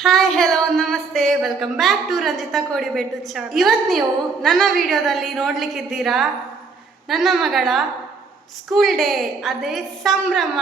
Hi hello ನಮಸ್ತೆ welcome back to Ranjitha Kodibettu channel. ಇವತ್ತು ನೀವು ನನ್ನ ವಿಡಿಯೋದಲ್ಲಿ ನೋಡ್ಲಿಕ್ಕಿದ್ದೀರಾ ನನ್ನ ಮಗಳ ಸ್ಕೂಲ್ ಡೇ, ಅದೇ ಸಂಭ್ರಮ.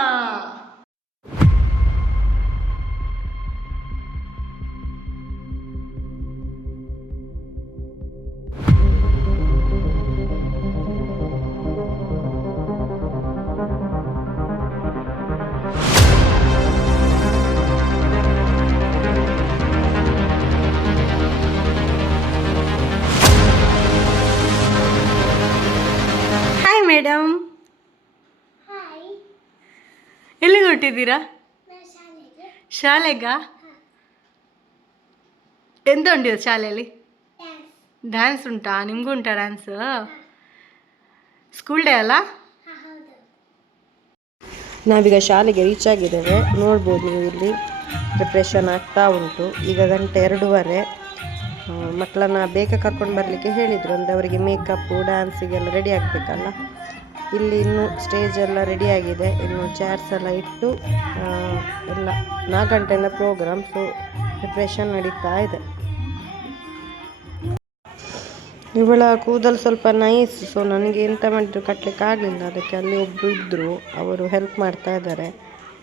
ಮೇಡಮ್ ಎಲ್ಲಿಗೆ ಹೊರಟಿದ್ದೀರಾ? ಶಾಲೆಗ? ಎಂತ ಉಂಟು ಶಾಲೆಯಲ್ಲಿ? ಡ್ಯಾನ್ಸ್ ಉಂಟಾ? ನಿಮಗೂ ಉಂಟಾ ಡ್ಯಾನ್ಸ್? ಸ್ಕೂಲ್ ಡೇ ಅಲ್ಲ? ನಾವೀಗ ಶಾಲೆಗೆ ರೀಚ್ ಆಗಿದ್ದೇವೆ. ನೋಡ್ಬೋದು ನೀವು, ಇಲ್ಲಿ ಪ್ರಿಪ್ರೇಷನ್ ಆಗ್ತಾ ಉಂಟು. ಈಗ 2:30. ಮಕ್ಕಳನ್ನ ಬೇಗ ಕರ್ಕೊಂಡು ಬರಲಿಕ್ಕೆ ಹೇಳಿದರು, ಅಂದರೆ ಅವರಿಗೆ ಮೇಕಪ್ಪು ಡ್ಯಾನ್ಸಿಗೆಲ್ಲ ರೆಡಿ ಆಗಬೇಕಲ್ಲ. ಇಲ್ಲಿ ಇನ್ನೂ ಸ್ಟೇಜ್ ಎಲ್ಲ ರೆಡಿ ಆಗಿದೆ, ಇನ್ನು ಚೇರ್ಸ್ ಎಲ್ಲ ಇಟ್ಟು ಎಲ್ಲ 4 ಗಂಟೆಯಿಂದ ಪ್ರೋಗ್ರಾಮ್. ಸೊ ಪ್ರಿಪ್ರೇಷನ್ ನಡೀತಾ ಇದೆ. ಇವಳ ಕೂದಲು ಸ್ವಲ್ಪ ನೈಸ್, ಸೊ ನನಗೆ ಎಂತ ಮಾಡಿದ್ರು ಕಟ್ಟಲಿಕ್ಕೆ ಆಗಲಿಲ್ಲ. ಅದಕ್ಕೆ ಅಲ್ಲಿ ಒಬ್ಬರು ಇದ್ದರು, ಅವರು ಹೆಲ್ಪ್ ಮಾಡ್ತಾ ಇದ್ದಾರೆ.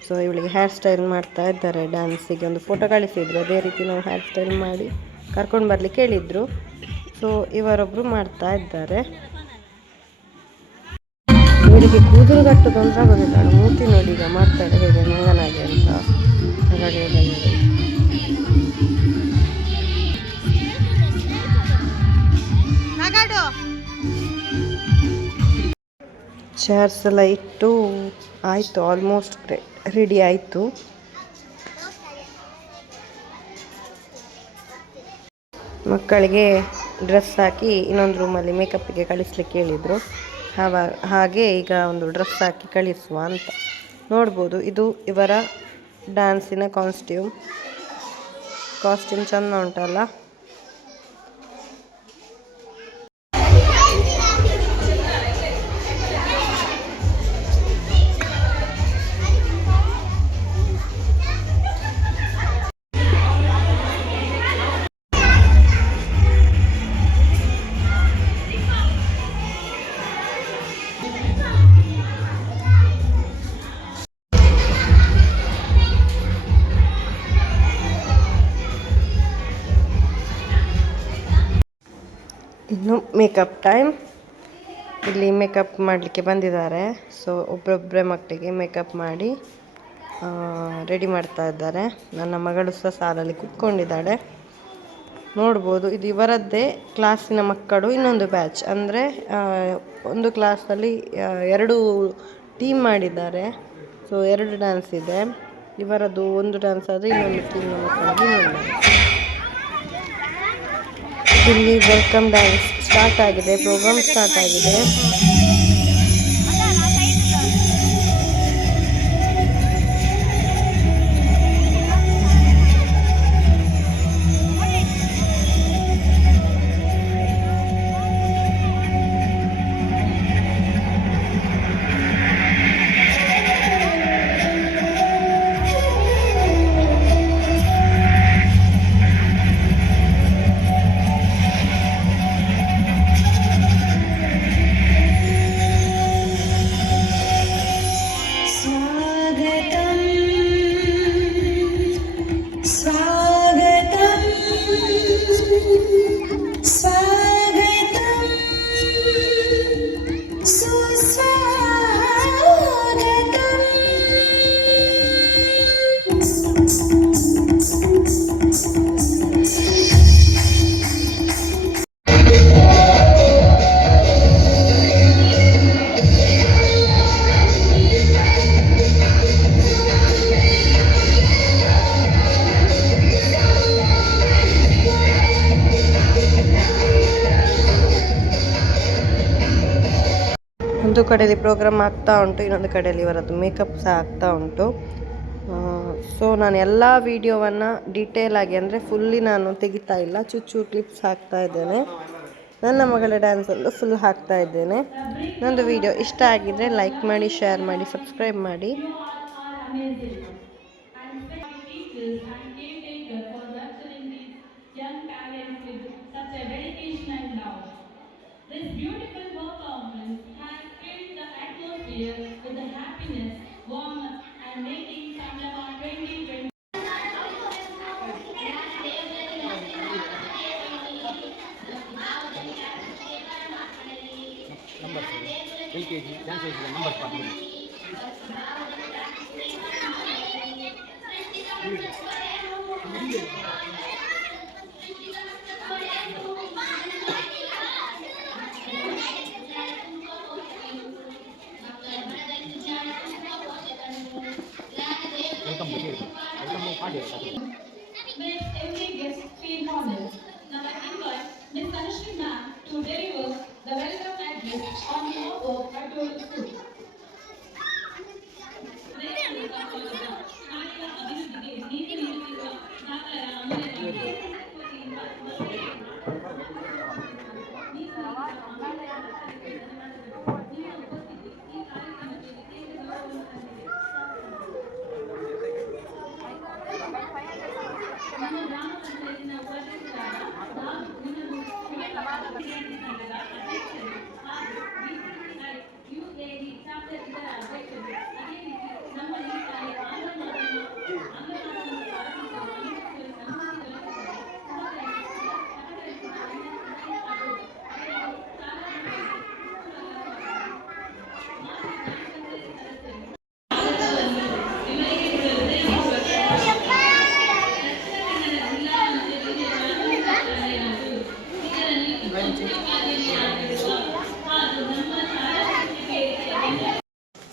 ಸೊ ಇವಳಿಗೆ ಹೇರ್ ಸ್ಟೈಲ್ ಮಾಡ್ತಾ ಇದ್ದಾರೆ. ಡ್ಯಾನ್ಸಿಗೆ ಒಂದು ಫೋಟೋ ಕಳಿಸಿದ್ರು, ಅದೇ ರೀತಿ ನಾವು ಹೇರ್ ಸ್ಟೈಲ್ ಮಾಡಿ ಕರ್ಕೊಂಡು ಬರಲಿಕ್ಕೆ ಹೇಳಿದರು. ಸೊ ಇವರೊಬ್ಬರು ಮಾಡ್ತಾ ಇದ್ದಾರೆ. ಇವರಿಗೆ ಕೂದಲು ಕಟ್ಟೋದು ಅಂತ ಆಗೋದಿಲ್ಲ. ಮೂತಿ ನೋಡಿ ಈಗ ಮಾಡ್ತಾರೆ ಹೇಗೆ ಮಂಗನಾಗಿ ಅಂತ. ಹಾಗಾಗಿ ಚೇರ್ಸ್ ಎಲ್ಲ ಇಟ್ಟು ಆಯಿತು, ಆಲ್ಮೋಸ್ಟ್ ರೆಡಿ ಆಯಿತು. ಮಕ್ಕಳಿಗೆ ಡ್ರೆಸ್ ಹಾಕಿ ಇನ್ನೊಂದು ರೂಮಲ್ಲಿ ಮೇಕಪ್ಪಿಗೆ ಕಳಿಸ್ಲಿಕ್ಕೆ ಹೇಳಿದರು. ಹಾಗೆ ಈಗ ಒಂದು ಡ್ರೆಸ್ ಹಾಕಿ ಕಳಿಸುವ ಅಂತ. ನೋಡ್ಬೋದು, ಇದು ಇವರ ಡ್ಯಾನ್ಸಿನ ಕಾಸ್ಟ್ಯೂಮ್ ಚೆಂದ ಉಂಟಲ್ಲ. ಇನ್ನು ಮೇಕಪ್ ಟೈಮ್. ಇಲ್ಲಿ ಮೇಕಪ್ ಮಾಡಲಿಕ್ಕೆ ಬಂದಿದ್ದಾರೆ. ಸೊ ಒಬ್ಬೊಬ್ಬರೇ ಮಕ್ಕಳಿಗೆ ಮೇಕಪ್ ಮಾಡಿ ರೆಡಿ ಮಾಡ್ತಾ ಇದ್ದಾರೆ. ನನ್ನ ಮಗಳು ಸಹ ಸಾಲಲ್ಲಿ ಕೂತ್ಕೊಂಡಿದ್ದಾಳೆ. ನೋಡ್ಬೋದು, ಇದು ಇವರದ್ದೇ ಕ್ಲಾಸಿನ ಮಕ್ಕಳು. ಇನ್ನೊಂದು ಬ್ಯಾಚ್, ಅಂದರೆ ಒಂದು ಕ್ಲಾಸಲ್ಲಿ 2 ಟೀಮ್ ಮಾಡಿದ್ದಾರೆ. ಸೊ 2 ಡ್ಯಾನ್ಸ್ ಇದೆ. ಇವರದ್ದು ಒಂದು ಡ್ಯಾನ್ಸ್ ಆದರೆ ಇನ್ನೊಂದು ಟೀಮ್ನ ಮಕ್ಕಳಿಗೆ ಇನ್ನೊಂದು. ಇಲ್ಲಿ ವೆಲ್ಕಮ್ ಡ್ಯಾನ್ಸ್ ಸ್ಟಾರ್ಟ್ ಆಗಿದೆ, ಪ್ರೋಗ್ರಾಮ್ ಸ್ಟಾರ್ಟ್ ಆಗಿದೆ. ಒಂದು ಕಡೆಯಲ್ಲಿ ಪ್ರೋಗ್ರಾಮ್ ಆಗ್ತಾ ಉಂಟು, ಇನ್ನೊಂದು ಕಡೆಯಲ್ಲಿ ಇವರದ್ದು ಮೇಕಪ್ ಸಹ ಆಗ್ತಾ ಉಂಟು. ಸೊ ನಾನು ಎಲ್ಲ ವೀಡಿಯೋವನ್ನು ಡೀಟೇಲ್ ಆಗಿ, ಅಂದರೆ ಫುಲ್ಲಿ ನಾನು ತೆಗಿತಾ ಇಲ್ಲ, ಚೂರು ಕ್ಲಿಪ್ಸ್ ಹಾಕ್ತಾ ಇದ್ದೇನೆ. ನನ್ನ ಮಗಳ ಡ್ಯಾನ್ಸನ್ನು ಫುಲ್ ಹಾಕ್ತಾ ಇದ್ದೇನೆ. ನಂದು ವಿಡಿಯೋ ಇಷ್ಟ ಆಗಿದ್ದರೆ ಲೈಕ್ ಮಾಡಿ, ಶೇರ್ ಮಾಡಿ, ಸಬ್ಸ್ಕ್ರೈಬ್ ಮಾಡಿ. LKG ಡ್ಯಾನ್ಸ್ ನಂಬರ್ ಕೊಡಿ.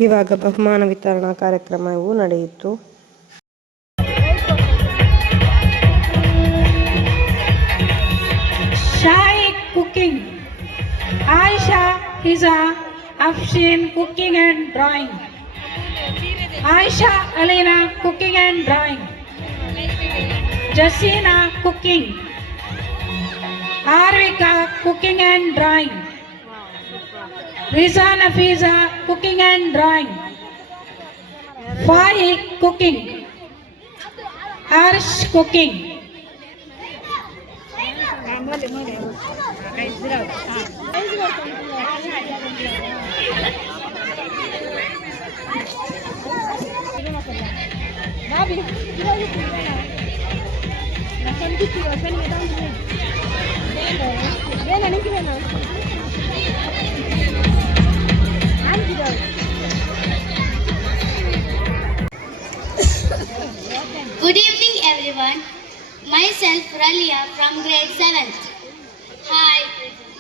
ಇವಾಗ ಬಹುಮಾನ ವಿತರಣಾ ಕಾರ್ಯಕ್ರಮವು ನಡೆಯಿತು. Shai cooking. Aisha Hiza Afshin cooking and drawing. Aisha Alina cooking and drawing. Jasina cooking. Arvika cooking and drawing. Riza Nafiza cooking and drawing. Fai cooking. Arsh cooking. Good evening everyone. Myself Ralia from grade 7th. Hi,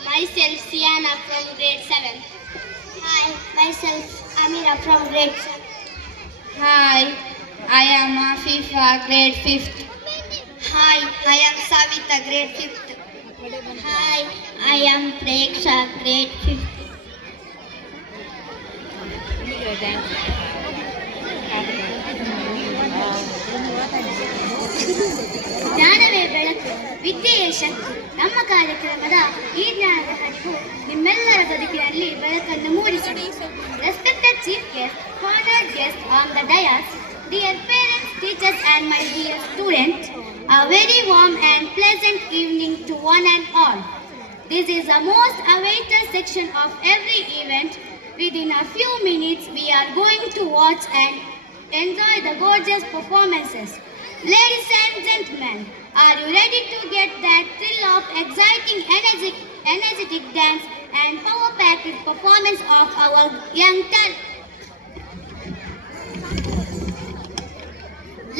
myself Siana from grade 7th. Hi, myself Amira from grade 7th. Hi, I am Afifa, grade 5th. Hi, I am Savita, grade 5th. Hi, I am Preksha, grade 5th. ಜ್ಞಾನವೇ ಬೆಳಕು, ವಿದ್ಯೆಯೇ ಶಕ್ತಿ. ನಮ್ಮ ಕಾರ್ಯಕ್ರಮದ ಈ ಜ್ಞಾನದ ಹರಿವು ನಿಮ್ಮೆಲ್ಲರ ಬದುಕಿನಲ್ಲಿ ಬೆಳಕನ್ನು ಮೂಡಿಸಿದೆ. Respected chief guest, honored guests on the dais, dear parents, teachers and my dear students, a very warm and pleasant evening to one and all. This is the most awaited section of every event. Within a few minutes we are going to watch and enjoy the gorgeous performances. Ladies and gentlemen, are you ready to get that thrill of exciting, energetic dance and power-packed performance of our young talent?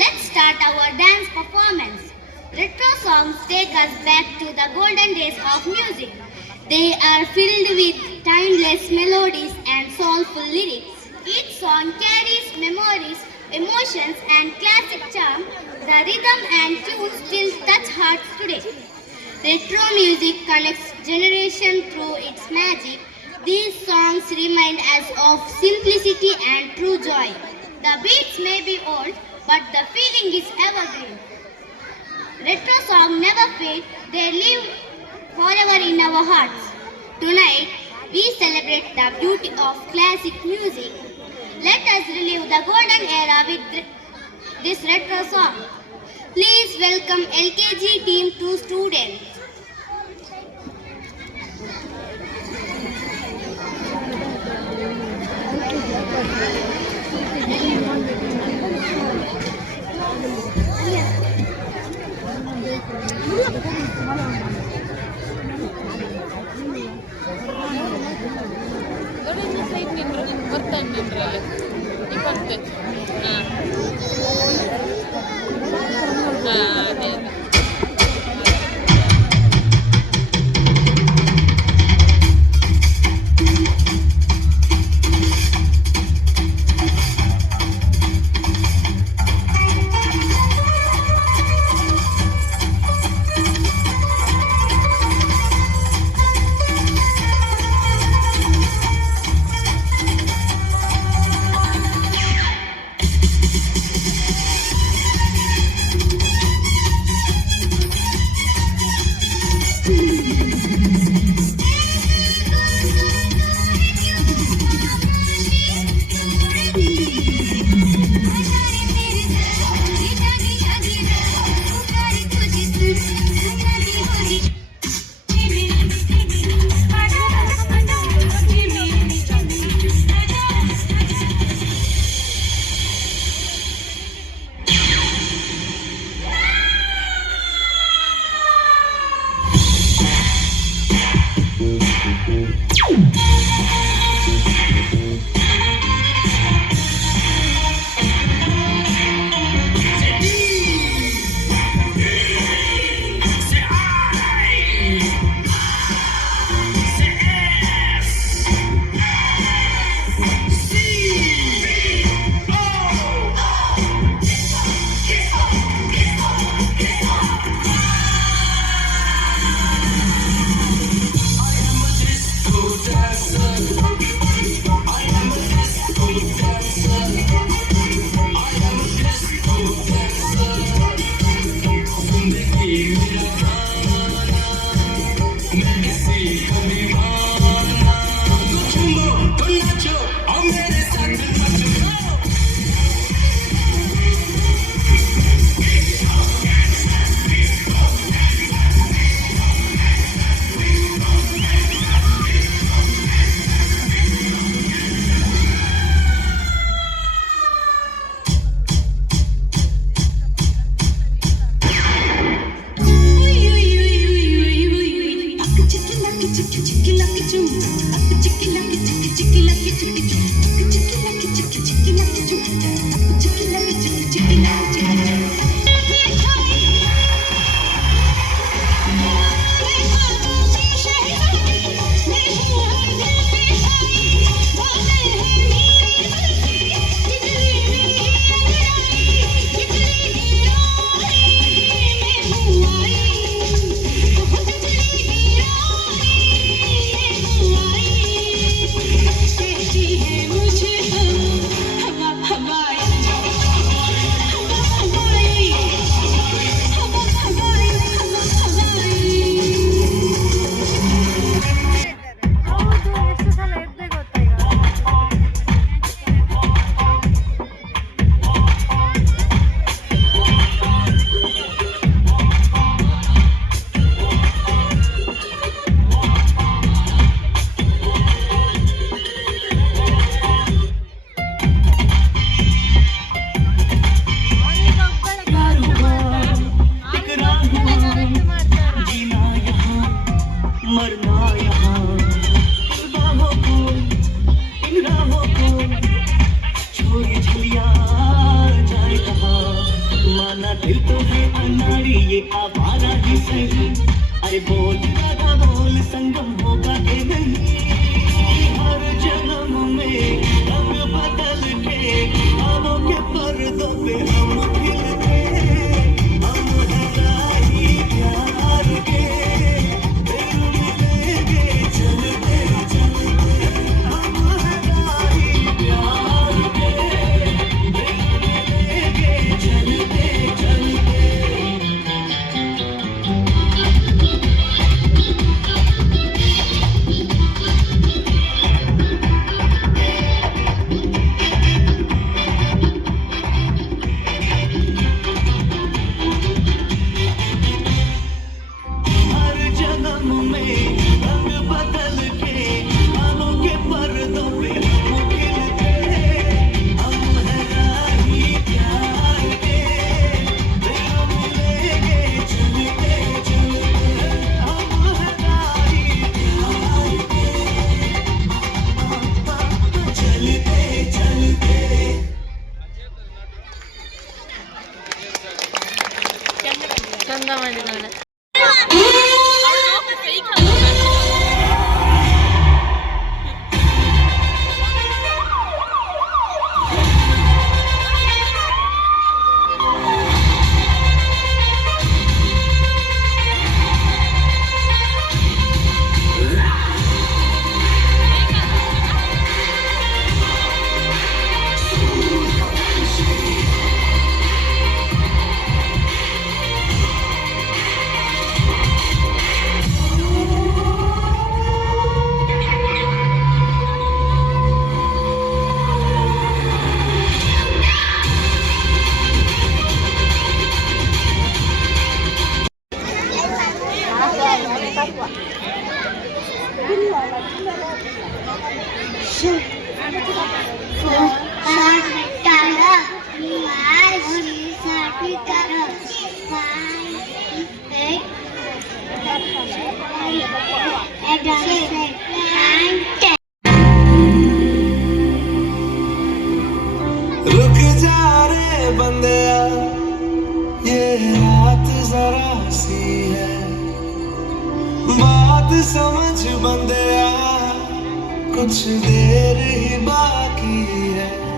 Let's start our dance performance. Retro songs take us back to the golden days of music. They are filled with timeless melodies and soulful lyrics. Each song carries memories, emotions and classic charm. The rhythm and tune still touch hearts today. Retro music connects generations through its magic. These songs remind us of simplicity and true joy. The beats may be old, but the feeling is evergreen. Retro songs never fade, they live forever in our hearts. Tonight, we celebrate the beauty of classic music. Let us relive the golden era with this retro song. Please welcome LKG team to students. ಚಂದ ಮಾಡಿದ್ದಾಳೆ. रुक जा रे बंदया, ये रात जरा सी है, बात समझ बंदया, कुछ देर ही बाकी है.